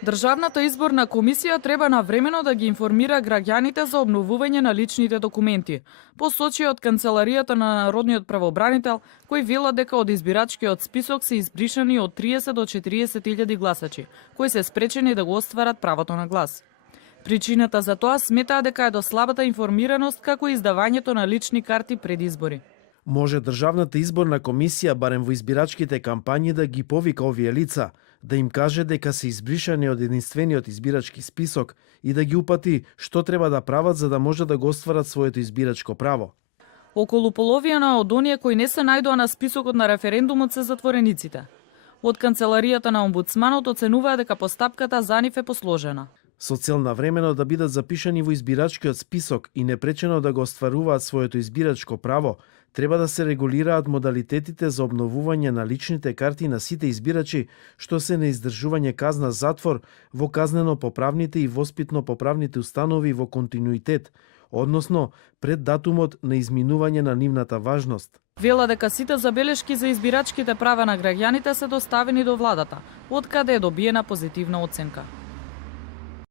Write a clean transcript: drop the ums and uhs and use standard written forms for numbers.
Државната изборна комисија треба навремено да ги информира граѓаните за обновување на личните документи, посочи од Канцеларијата на Народниот правобранител, кој вела дека од избирачкиот список се избришани од 30 до 40.000 гласачи, кои се спречени да го остварат правото на глас. Причината за тоа сметаа дека е до слабата информираност како и издавањето на лични карти пред избори. Може Државната изборна комисија барем во избирачките кампањи да ги повика овие лица, да им каже дека се избришани од единствениот избирачки список и да ги упати што треба да прават за да може да го остварат своето избирачко право. Околу половина од оние кои не се најдоа на списокот на референдумот се затворениците. Од Канцеларијата на омбудсманот оценуваа дека постапката за нив е посложена. Со цел навремено да бидат запишани во избирачкиот список и непречено да го остваруваат своето избирачко право, треба да се регулираат модалитетите за обновување на личните карти на сите избирачи, што се на издржување казна затвор во казнено-поправните и воспитно-поправните установи во континуитет, односно пред датумот на изминување на нивната важност. Вела дека сите забелешки за избирачките права на граѓаните се доставени до владата, од каде е добиена позитивна оценка.